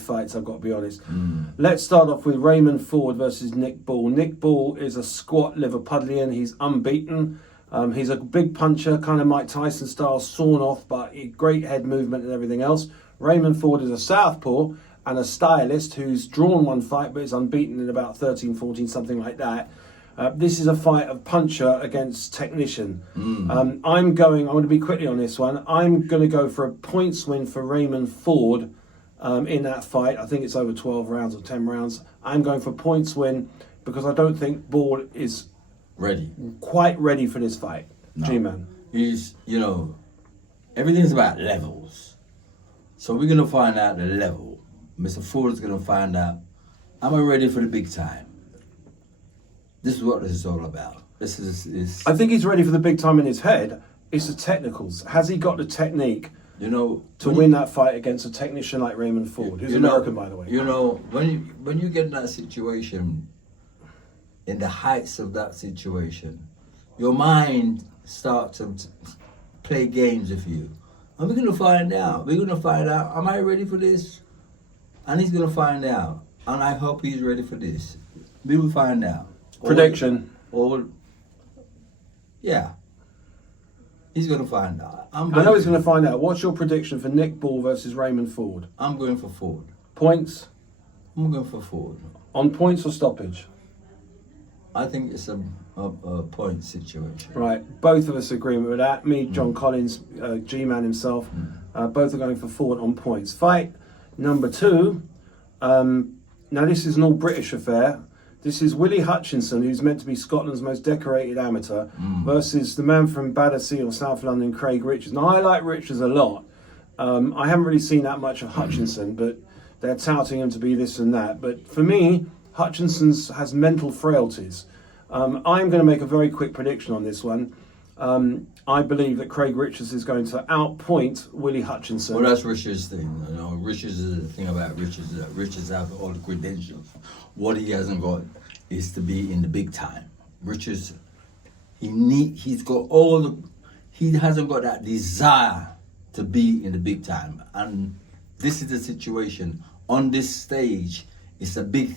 fights, I've got to be honest. Let's start off with Raymond Ford versus Nick Ball. Nick Ball is a squat Liverpudlian. He's unbeaten. He's a big puncher, kind of Mike Tyson style, sawn off, but great head movement and everything else. Raymond Ford is a southpaw and a stylist who's drawn one fight but is unbeaten in about 13, 14, something like that. This is a fight of puncher against technician. I'm going to be quickly on this one. I'm going to go for a points win for Raymond Ford in that fight. I think it's over 12 rounds or 10 rounds. I'm going for points win because I don't think Ball is quite ready for this fight. No. G-Man. He's, everything's about levels. So we're going to find out the level. Mr. Ford is going to find out, am I ready for the big time? This is what this is all about. I think he's ready for the big time in his head. It's the technicals. Has he got the technique to win that fight against a technician like Raymond Ford, who's American, by the way? When you get in that situation, in the heights of that situation, your mind starts to play games with you. And we're going to find out. We're going to find out, am I ready for this? And he's going to find out. And I hope he's ready for this. We will find out. Prediction. Yeah. He's going to find out. I know he's going to find out. What's your prediction for Nick Ball versus Raymond Ford? I'm going for Ford. Points? I'm going for Ford. On points or stoppage? I think it's a point situation. Right, both of us agree with that. Me, John Collins, G-Man himself, both are going for Ford on points. Fight number 2. Now this is an all British affair. This is Willie Hutchinson, who's meant to be Scotland's most decorated amateur, versus the man from Battersea or South London, Craig Richards. Now I like Richards a lot. I haven't really seen that much of Hutchinson, but they're touting him to be this and that. But for me, Hutchinson has mental frailties. I'm going to make a very quick prediction on this one. I believe that Craig Richards is going to outpoint Willie Hutchinson. Well, that's Richards' thing. Richards is the thing about Richards. Richards has all the credentials. What he hasn't got is to be in the big time. Richards, he's got all the. He hasn't got that desire to be in the big time, and this is the situation on this stage. It's the big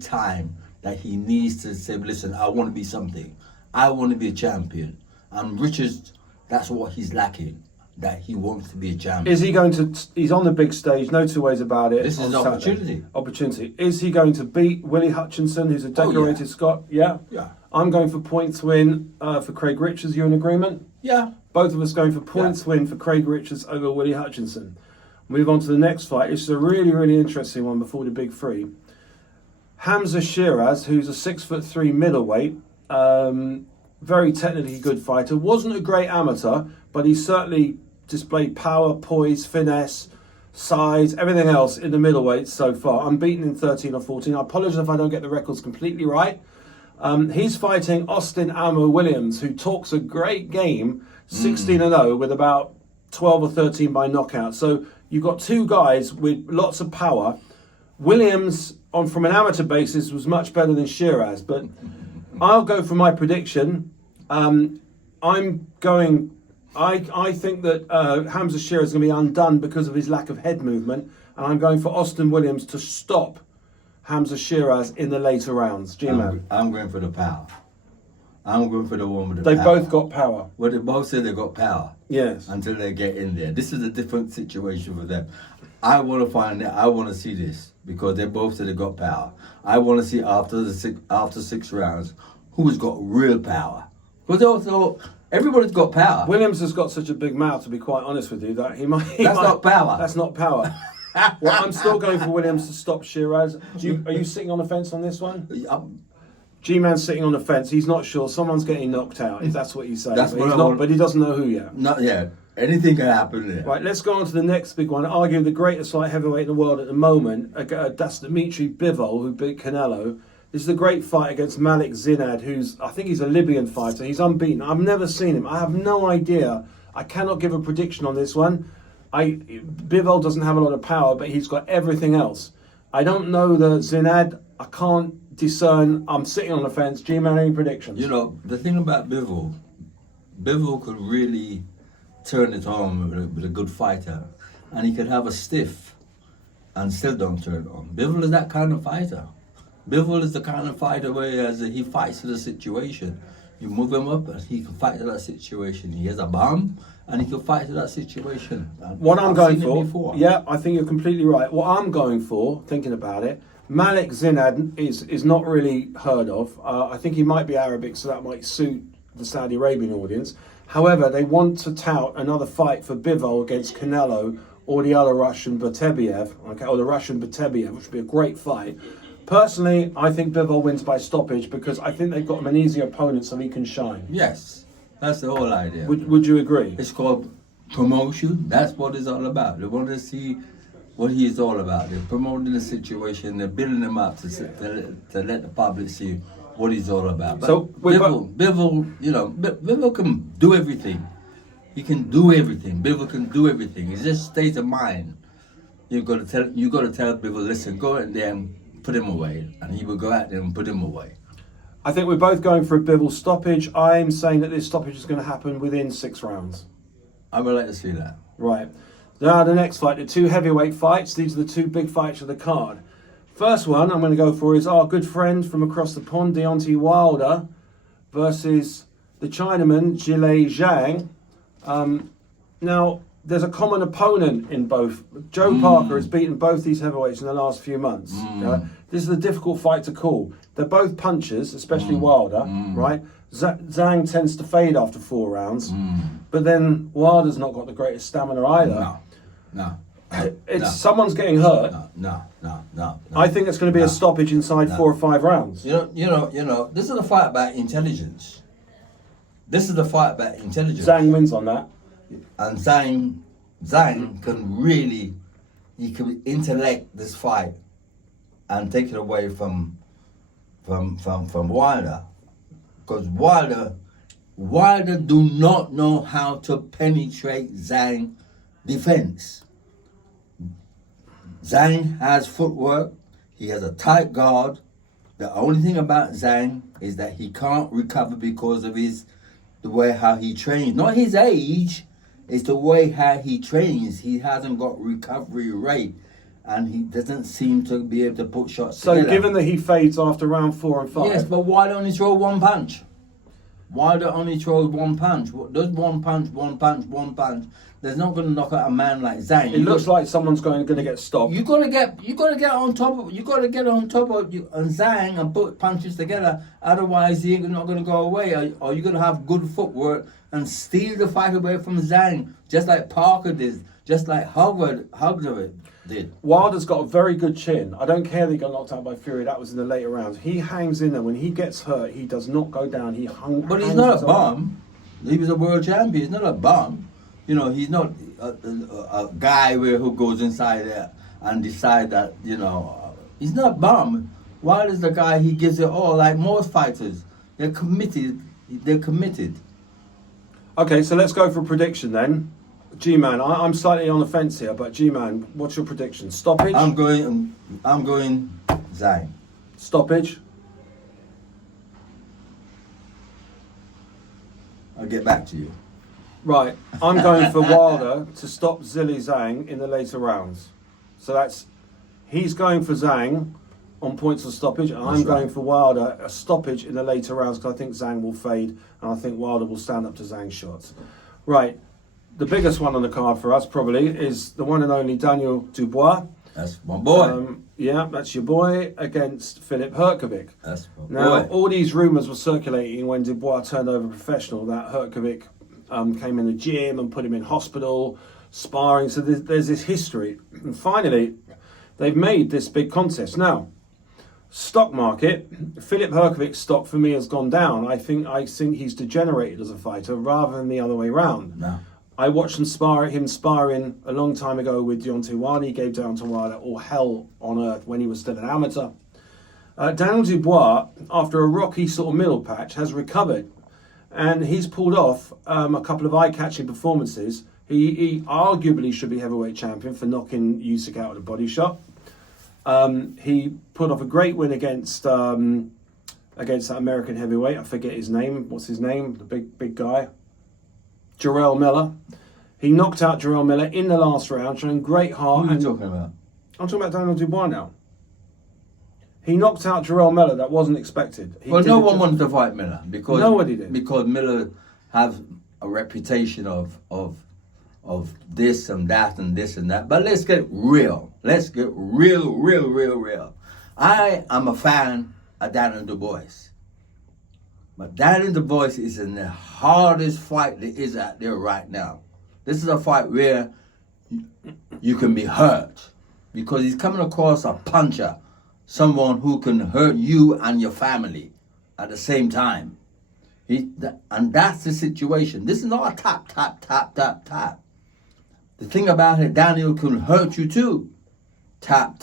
time that he needs to say, listen, I want to be something. I want to be a champion. And Richards, that's what he's lacking, that he wants to be a champion. Is he going to, he's on the big stage, no two ways about it. This is an opportunity. Opportunity. Is he going to beat Willie Hutchinson, who's a decorated Scot? Yeah? Yeah. I'm going for points win for Craig Richards. You in agreement? Yeah. Both of us going for points win for Craig Richards over Willie Hutchinson. Move on to the next fight. This is a really, really interesting one before the big 3. Hamza Shiras, who's a 6'3" middleweight, very technically good fighter. Wasn't a great amateur, but he certainly displayed power, poise, finesse, size, everything else in the middleweight so far. Unbeaten in 13 or 14. I apologize if I don't get the records completely right. He's fighting Austin Amo Williams, who talks a great game, 16-0 with about 12 or 13 by knockout. So you've got two guys with lots of power. Williams, from an amateur basis, was much better than Shiras, but I'll go for my prediction. I think that Hamza Shiras is going to be undone because of his lack of head movement, and I'm going for Austin Williams to stop Hamza Shiras in the later rounds. G-Man. I'm going for the power. I'm going for the one with the power. They both got power. Well, they both say they got power. Yes. Until they get in there. This is a different situation for them. I want to find out. I want to see this because they both say they got power. I want to see after 6 rounds who's got real power. Because also everybody's got power. Williams has got such a big mouth, to be quite honest with you, that he might. That's not power. That's not power. Well, I'm still going for Williams to stop Shiras. Are you sitting on the fence on this one? G-Man's sitting on the fence. He's not sure. Someone's getting knocked out, if that's what he's saying. That's but he doesn't know who yet. Not yet. Anything can happen there. Right, let's go on to the next big one. Arguably the greatest light heavyweight in the world at the moment. That's Dimitri Bivol, who beat Canelo. This is a great fight against Malik Zinad, I think he's a Libyan fighter. He's unbeaten. I've never seen him. I have no idea. I cannot give a prediction on this one. Bivol doesn't have a lot of power, but he's got everything else. I don't know the Zinad. I can't discern. I'm sitting on the fence. G-Man, any predictions? You know, the thing about Bivol could really turn it on with a good fighter. And he could have a stiff and still don't turn on. Bivol is that kind of fighter. Bivol is the kind of fighter where he fights to the situation. You move him up and he can fight to that situation. He has a bomb and he can fight to that situation. What I'm I've going seen it before. yeah, I think you're completely right. What I'm going for, thinking about it, Malik Zinad is not really heard of. I think he might be Arabic, so that might suit the Saudi Arabian audience. However, they want to tout another fight for Bivol against Canelo or the other Russian Batebiev, okay, or the Russian Batebiev, which would be a great fight. Personally, I think Bivol wins by stoppage because I think they've got him an easier opponent so he can shine. Yes, that's the whole idea. Would you agree? It's called promotion. That's what it's all about. They want to see what he's all about. They're promoting the situation. They're building him up to let the public see what he's all about. But So, Bivol, you know, Bivol can do everything. He can do everything. Bivol can do everything. It's just state of mind. You got to tell Bivol, listen, go out there and put him away, and he will go out there and put him away. I think we're both going for a Bivol stoppage. I'm saying that this stoppage is going to happen within 6 rounds. I would like to see that. Right. Now the next fight, the 2 heavyweight fights. These are the 2 big fights of the card. First one I'm going to go for is our good friend from across the pond, Deontay Wilder, versus the Chinaman, Zhilei Zhang. Now, there's a common opponent in both. Joe Parker has beaten both these heavyweights in the last few months. This is a difficult fight to call. They're both punchers, especially Wilder, right? Zhang tends to fade after 4 rounds, but then Wilder's not got the greatest stamina either. No. Someone's getting hurt. No. I think it's going to be a stoppage inside 4 or 5 rounds. You know. This is a fight about intelligence. Zhang wins on that. And Zhang can really, he can intellect this fight and take it away from Wilder, because Wilder do not know how to penetrate Zhang defense. Zhang has footwork. He has a tight guard. The only thing about Zhang is that he can't recover because of the way how he trains. Not his age. It's the way how he trains. He hasn't got recovery rate, and he doesn't seem to be able to put shots together. So given that he fades after round 4 and 5... Yes, but Wilder only throw one punch. Wilder only throws one punch. Does one punch. There's not going to knock out a man like Zhang. It looks like someone's going to get stopped. You got to get on top of Zhang and put punches together. Otherwise, he ain't not going to go away. Or you're going to have good footwork and steal the fight away from Zhang, just like Parker did, just like Hrgovic did. Wilder's got a very good chin. I don't care that he got knocked out by Fury. That was in the later rounds. He hangs in there. When he gets hurt, he does not go down. But he's not a bum. He was a world champion. He's not a bum. You know, he's not a guy who goes inside there and decide that, you know, he's not a bum. Wilder's the guy, he gives it all, like most fighters. They're committed. Okay, so let's go for a prediction then. G-Man, I'm slightly on the fence here, but G-Man, what's your prediction? Stoppage? I'm going Zhang. Stoppage? I'll get back to you. Right, I'm going for Wilder to stop Zhilei Zhang in the later rounds. So he's going for Zhang on points of stoppage, and I'm going for Wilder a stoppage in the later rounds because I think Zhang will fade, and I think Wilder will stand up to Zhang's shots. Right, the biggest one on the card for us probably is the one and only Daniel Dubois. That's my boy. Yeah, that's your boy against Filip Hrgovic. That's my boy. Now, all these rumours were circulating when Dubois turned over professional that Hrgovic came in the gym and put him in hospital, sparring. So there's this history. And finally, they've made this big contest. Now, stock market, Filip Hrgovic's stock for me has gone down. I think he's degenerated as a fighter rather than the other way around. No. I watched him sparring a long time ago with Deontay Wilder. He gave Deontay Wilder all hell on earth when he was still an amateur. Daniel Dubois, after a rocky sort of middle patch, has recovered. And he's pulled off a couple of eye-catching performances. He arguably should be heavyweight champion for knocking Usyk out with a body shot. He put off a great win against that American heavyweight. I forget his name. What's his name? The big guy. Jarrell Miller. He knocked out Jarrell Miller in the last round, showing great heart. Who are you talking about? I'm talking about Daniel Dubois now. He knocked out Jarrell Miller. That wasn't expected. Well, no one wanted to fight Miller because Nobody did. Because Miller have a reputation of this and that and this and that. But let's get real. Let's get real. I am a fan of Daniel Dubois. But Daniel Dubois is in the hardest fight that is out there right now. This is a fight where you can be hurt because he's coming across a puncher, someone who can hurt you and your family at the same time. And that's the situation. This is not a tap. The thing about it, Daniel can hurt you too. Tap.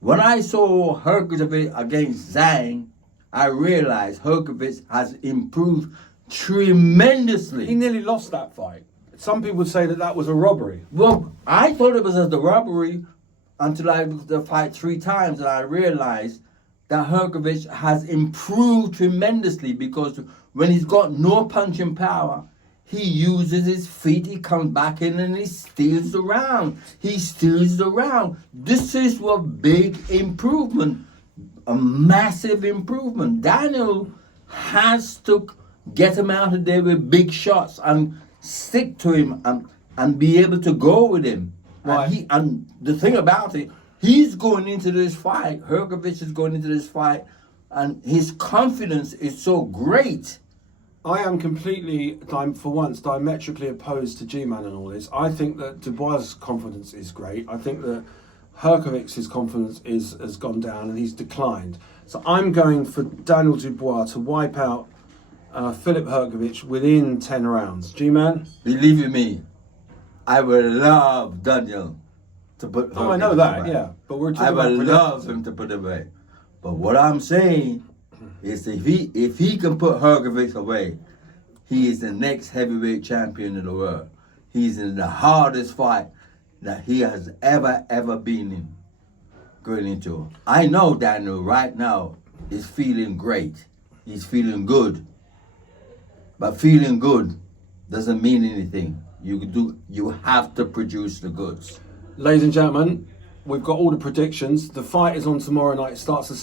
When I saw Hrgovic against Zhang, I realized Hrgovic has improved tremendously. He nearly lost that fight. Some people would say that was a robbery. Well, I thought it was a robbery until I looked at the fight 3 times and I realized that Hrgovic has improved tremendously because when he's got no punching power, he uses his feet, he comes back in and he steals the round. This is a big improvement, a massive improvement. Daniel has to get him out of there with big shots and stick to him and be able to go with him. Right. And the thing about it, he's going into this fight, Hrgovic is going into this fight, and his confidence is so great. I am completely, for once, diametrically opposed to G-Man and all this. I think that Dubois' confidence is great. I think that Hrgovic's confidence has gone down and he's declined. So I'm going for Daniel Dubois to wipe out Filip Hrgovic within 10 rounds. G-Man? Believe you me, I would love Daniel to put Hrgovic I know that, away. yeah. But we're talking I about would love him to put it away. But what I'm saying is if he can put Hrgovic away, he is the next heavyweight champion in the world. He's in the hardest fight that he has ever been in, going into. I know Daniel right now is feeling great. He's feeling good. But feeling good doesn't mean anything. You have to produce the goods. Ladies and gentlemen, we've got all the predictions. The fight is on tomorrow night. It starts at